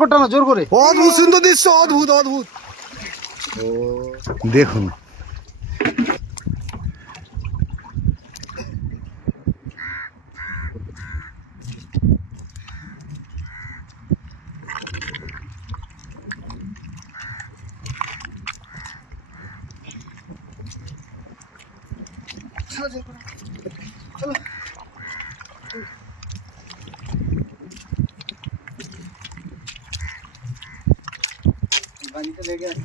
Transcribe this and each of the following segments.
করে টানো জোর করে। অদ্ভুত সুন্দর দৃশ্য অদ্ভুত অদ্ভুত। ও দেখুন বাড়িতে লেগে আছে।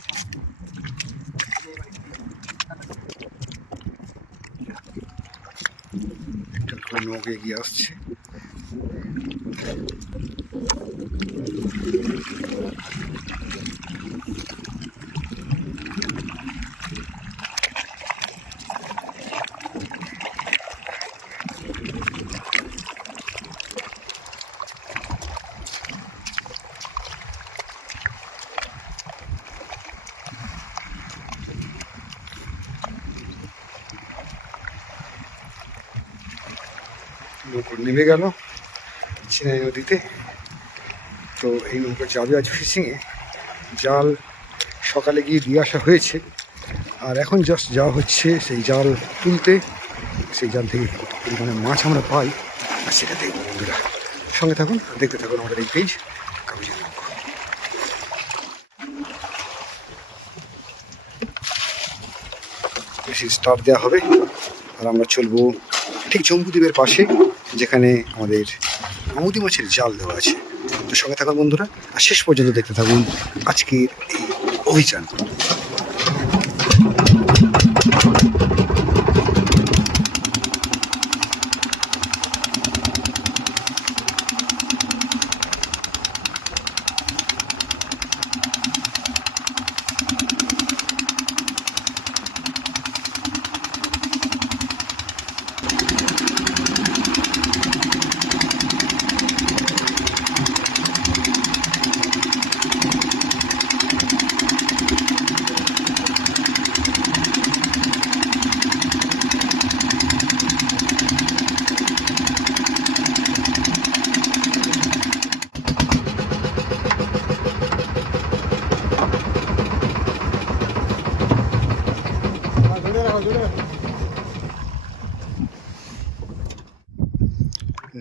নৌকা এগিয়ে আসছে। নৌকো নেমে গেল চিনাই নদীতে। তো এই নৌকা যাবে আজ ফিশিংয়ে। জাল সকালে গিয়ে দিয়ে আসা হয়েছে। আর এখন জাস্ট যাওয়া হচ্ছে সেই জাল তুলতে। সেই জাল থেকে কত পরিমাণে মাছ আমরা পাই, আর সেটা দেখব বন্ধুরা। সঙ্গে থাকুন, দেখতে থাকুন আমাদের এই পেজ কাগজের নৌকো। বেশি স্টার্ট দেওয়া হবে, আর আমরা চলবো ঠিক জম্বুদ্বীপের পাশে। যেখানে আমাদের আমুদি মাছের জাল দেওয়া আছে। তো সঙ্গে থাকুন বন্ধুরা, আর শেষ পর্যন্ত দেখতে থাকুন আজকের এই অভিযান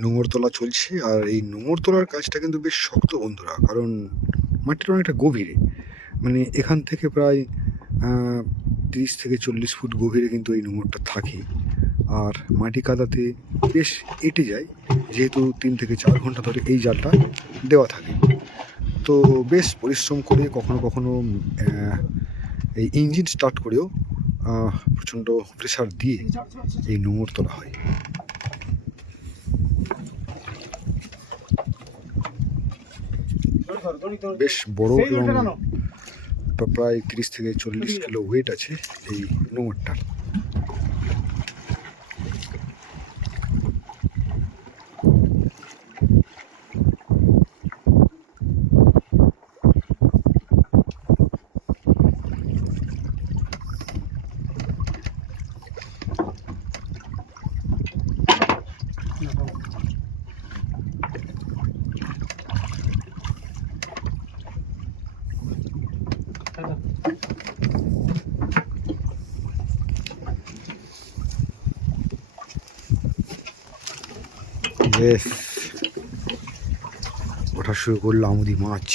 নোঙর তোলা চলছে আর এই নোঙর তোলার কাজটা কিন্তু বেশ শক্ত বন্ধুরা, কারণ মাটিটা অনেকটা গভীরে। মানে এখান থেকে প্রায় তিরিশ থেকে চল্লিশ ফুট গভীরে কিন্তু এই নোঙরটা থাকে। আর মাটি কাদাতে বেশ এঁটে যায়, যেহেতু তিন থেকে চার ঘণ্টা ধরে এই জালটা দেওয়া থাকে। তো বেশ পরিশ্রম করে কখনো কখনো এই ইঞ্জিন স্টার্ট করেও প্রচণ্ড প্রেশার দিয়ে এই নোঙর তোলা হয়। বেশ বড় এবং প্রায় তিরিশ থেকে চল্লিশ কিলো ওয়েট আছে এই নোংরটার ওঠা শুরু করল আমুদি মাছ।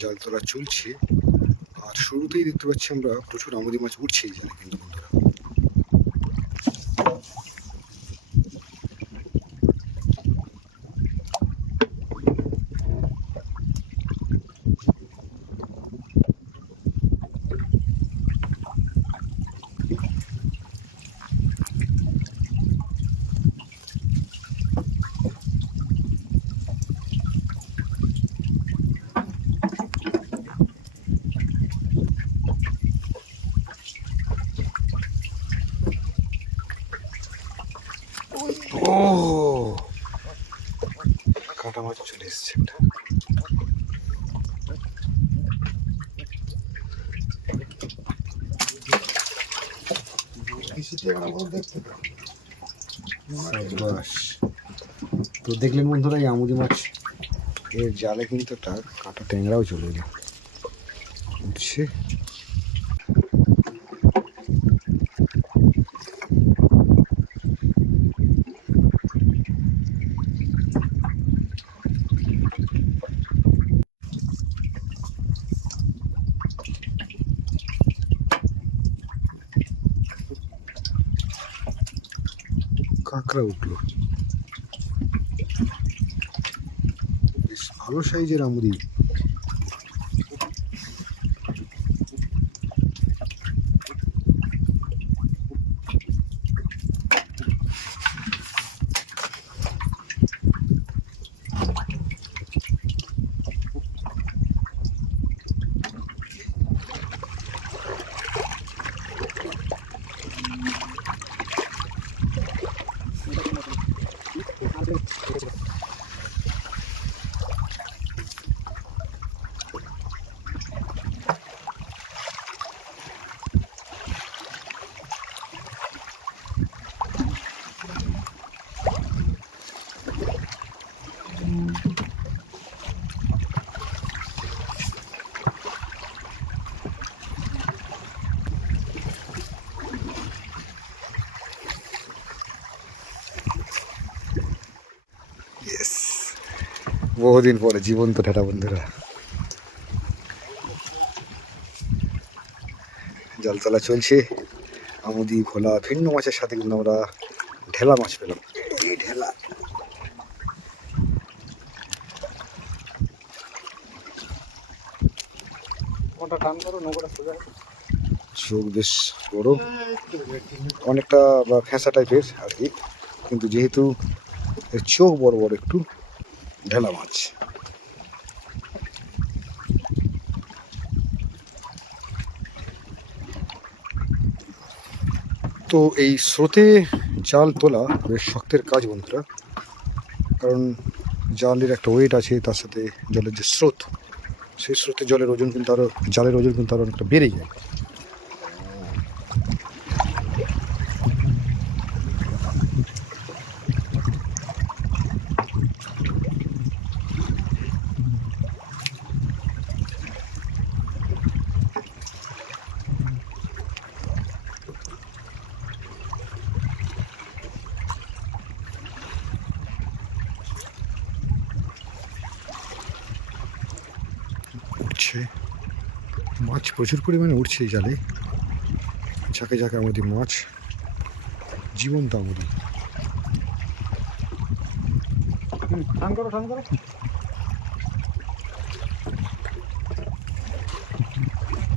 জাল তোলা চলছে। আর শুরুতেই দেখতে পাচ্ছি আমরা প্রচুর আমদি মাছ উঠছে এই কিন্তু। তো দেখলেন বন্ধুরা এই আমুদি মাছ এর জালে কিন্তু তার কাটা ট্যাংরাও চলে এলো। উঠছে কাঁকড়া উঠল। বেশ ভালো সাইজের আমুদি বহুদিন পরে জীবন্ত ঠেটা বন্ধুরা। জলতলা চলছে। আমুদি খোলা ভিন্ন মাছের সাথে কিন্তু আমরা ঢেলা মাছ পেলাম। এই ঢেলা। চোখ বেশ বড়। অনেকটা বা ফ্যাঁসা টাইপের আর কি। কিন্তু যেহেতু চোখ বড় বড় একটু ঢেলা মাছ। তো এই স্রোতে জাল তোলা বেশ শক্তের কাজ বন্ধুরা। কারণ জালের একটা ওয়েট আছে, তার সাথে জলের যে স্রোত, সেই স্রোতে জলের ওজন কিন্তু আরও জালের ওজন কিন্তু আরও অনেকটা বেড়ে যায় উঠছে মাছ প্রচুর পরিমাণে উঠছে এই জালে। ঝাঁকে ঝাঁকে আমাদের মাছ। জীবন্ত আমাদের। হুম, টান করো টান করো।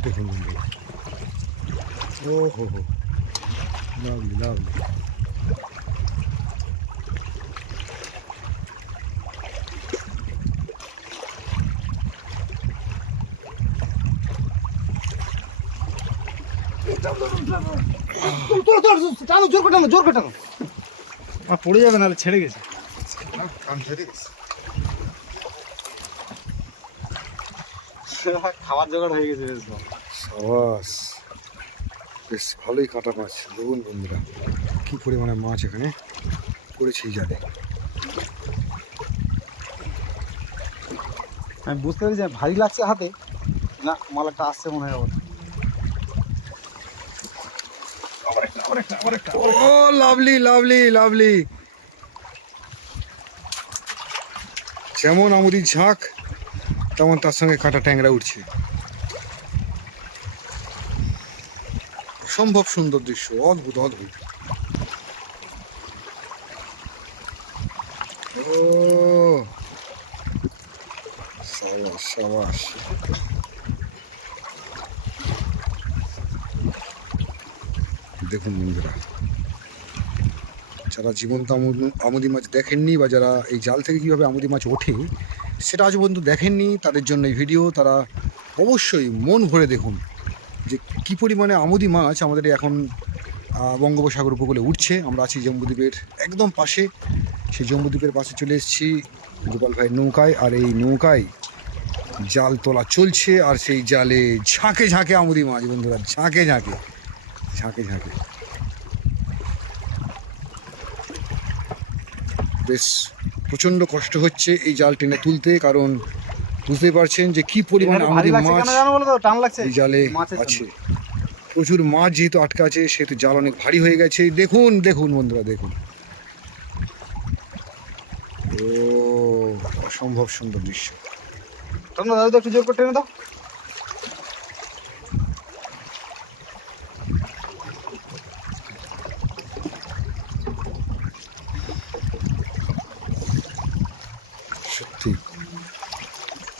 দেখুন ও হো হো লাভলি লাভলি টানো জোর করে টানো জোর করে টানো আর পড়ে যাবে নাহলে ছেড়ে গেছে। ছেড়ে গেছে খাবার জোগাড় হয়ে গেছে বেশ। সাবাস বেশ ভালোই কাটা মাছ দেখুন বন্ধুরা। কী পরিমাণে মাছ এখানে পড়েছে এই জালে আমি বুঝতে পারি যে ভারী লাগছে হাতে। না মাল একটা আসছে মনে হয় ও লাভলি লাভলি লাভলি। যেমন আমুদির ঝাঁক তেমন তার সঙ্গে কাটা ট্যাংরা উঠছে। সম্ভব সুন্দর দৃশ্য অদ্ভুত অদ্ভুত। ও সাবাস সাবাস। দেখুন বন্ধুরা। যারা জীবন্ত আমুদ- মাছ দেখেননি বা যারা এই জাল থেকে কীভাবে আমুদি মাছ ওঠে, সেটা আজ পর্যন্ত দেখেননি, তাদের জন্য এই ভিডিও তারা অবশ্যই মন ভরে দেখুন যে কী পরিমাণে আমুদি মাছ আমাদের এখন বঙ্গোপসাগর উপকূলে উঠছে। আমরা আছি জম্বুদ্বীপের একদম পাশে। সেই জম্বুদ্বীপের পাশে চলে এসেছি গোপাল ভাইয়ের নৌকায় আর এই নৌকায় জাল তোলা চলছে আর সেই জালে ঝাঁকে ঝাঁকে আমুদি মাছ বন্ধুরা, ঝাঁকে ঝাঁকে। ঝাঁকে ঝাঁকে। বেশ প্রচণ্ড কষ্ট হচ্ছে এই জাল টেনে তুলতে কারণ বুঝতে পারছেন যে কি পরিমাণ এখানে ভারী আমুদি লাগছে মাছ এই জালে আছে। প্রচুর মাছ যেহেতু আটকা আছে সেহেতু জাল অনেক ভারী হয়ে গেছে। দেখুন দেখুন বন্ধুরা দেখুন। ও অসম্ভব সুন্দর দৃশ্য। তোমরা দাদু একটু জোর করে টেনে দাও সত্যি ও ছেড়ে দিয়েছি, ছেড়ে দিয়েছি, রাজু দা,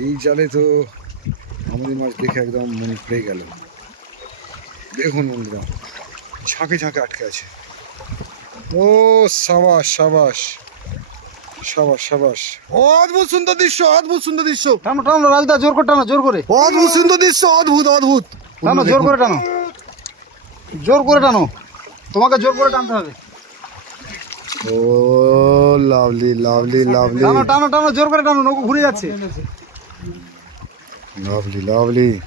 এই জালে তো আমাদের মাছ দেখে একদম মন পড়ে গেল দেখুন বন্ধুরা ঝাঁকে ঝাঁকে আটকে আছে ও, সাবাস সাবাস। সাবাস সাবাস। অদ্ভুত সুন্দর দৃশ্য অদ্ভুত সুন্দর দৃশ্য। টানো, টানো, রাজু জোর করে টানো, জোর করে। অদ্ভুত সুন্দর দৃশ্য অদ্ভুত অদ্ভুত। টানো, জোর করে টানো। জোর করে টানো। তোমাকে জোর করে টানতে হবে। ও লাভলি লাভলি লাভলি। টানো টানো টানো জোর করে টানো নৌকো ঘুরে যাচ্ছে। Lovely lovely.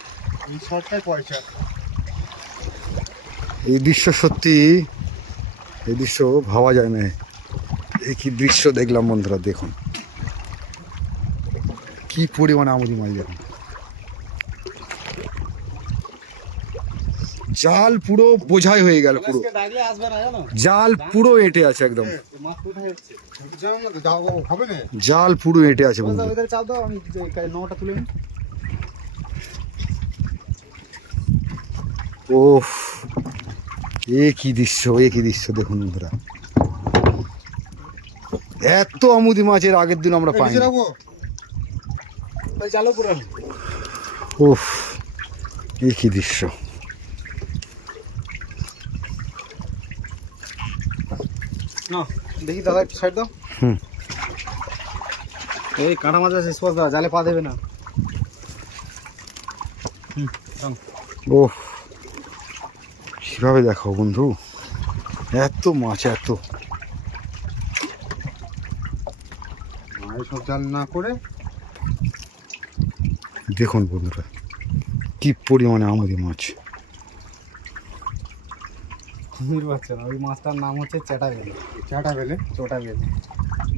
এই দৃশ্য সত্যি এই দৃশ্য ভাবা যায় না। কি দৃশ্য দেখলাম বন্ধুরা দেখুন। কি পরিমাণে আমুদি মাছ দেখুন। জাল পুরো বোঝাই হয়ে গেল পুরো। জাল পুরো এঁটে আছে একদম। জাল পুরো এঁটে আছে ওফ এ কি দৃশ্য এ কি দৃশ্য দেখুন বন্ধুরা। এত আমুদি মাছের আগের দিন আমরা পাই রাখব ওই চালু করে আনো। ওফ এ কি দৃশ্য। দেখি দাদা একটু সাইড দাও। হুম। এই কাঁটা মাছ আছে স্পোর্টস দাদা জালে পা দেবে না। হুম টানো। ওফ দেখো বন্ধু? এত মাছ এত। আর সব জাল না করে। দেখুন বন্ধুরা কি পরিমাণে আমাদের মাছ। বুঝতে পারছ না ওই মাছটার নাম হচ্ছে চেটা বেলে চাটা বেলে চোটা বেলে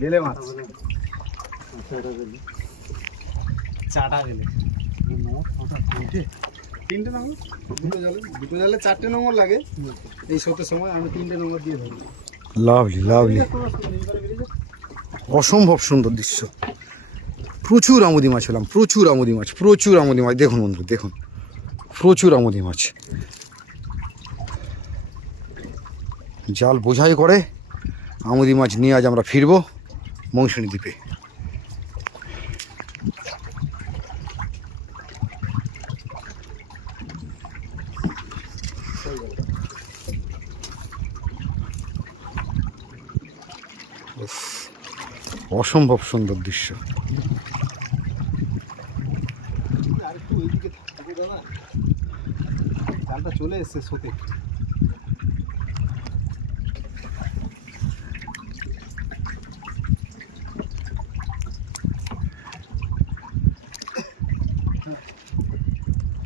বেলে মাছ। চাটা বেলে চাটা বেলে তিনটে নম্বর দুটো জালে দুটো জালে চারটে নম্বর লাগে। এই শোতের সময় আমি তিনটে নম্বর দিয়ে ধরি। Lovely lovely. অসম্ভব সুন্দর দৃশ্য। প্রচুর আমুদি মাছ হলাম প্রচুর আমুদি মাছ, প্রচুর আমুদি মাছ। দেখুন বন্ধু, দেখুন। প্রচুর আমুদি মাছ। জাল বোঝাই করে আমুদি মাছ নিয়ে আজ আমরা ফিরবো মৌসুমী দ্বীপে। অসম্ভব সুন্দর দৃশ্য। আর একটু ওইদিকে থাকবে দাদা চলে এসছে শোতে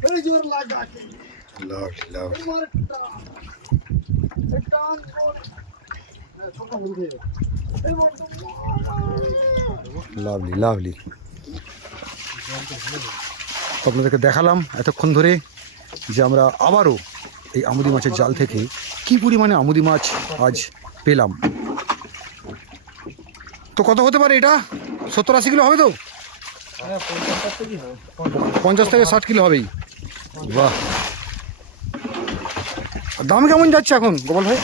এই জোর লাগা লাভলি লাভলি লাভলি লাভলি আপনাদেরকে দেখালাম এতক্ষণ ধরে যে আমরা আবারও এই আমুদি মাছের জাল থেকে কি পরিমাণে আমুদি মাছ আজ পেলাম। তো কত হতে পারে এটা? সত্তর আশি কিলো হবে তো? পঞ্চাশ থেকে ষাট কিলো হবেই। বাহ। দাম কেমন যাচ্ছে এখন, গোপাল ভাই?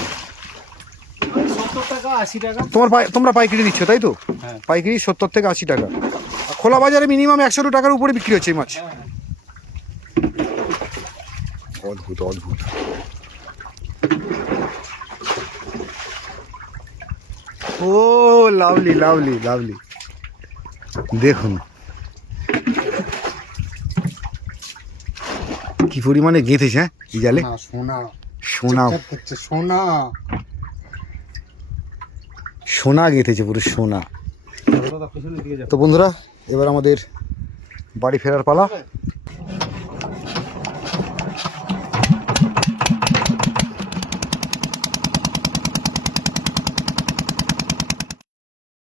আশি টাকা। তোমার তোমরা পাইকারি দিচ্ছ তাই তো? হ্যাঁ। পাইকারি সত্তর থেকে আশি টাকা। খোলা বাজারে মিনিমাম একশো টাকার উপরে বিক্রি হচ্ছে এই মাছ। অদ্ভুত অদ্ভুত। ও লাভলি লাভলি লাভলি দেখুন। কি পরিমাণে গেঁথেছে হ্যাঁ? এই জালে? সোনা সোনা। সোনা। সোনা গেঁথেছে পুরো সোনা। তো বন্ধুরা এবার আমাদের বাড়ি ফেরার পালা।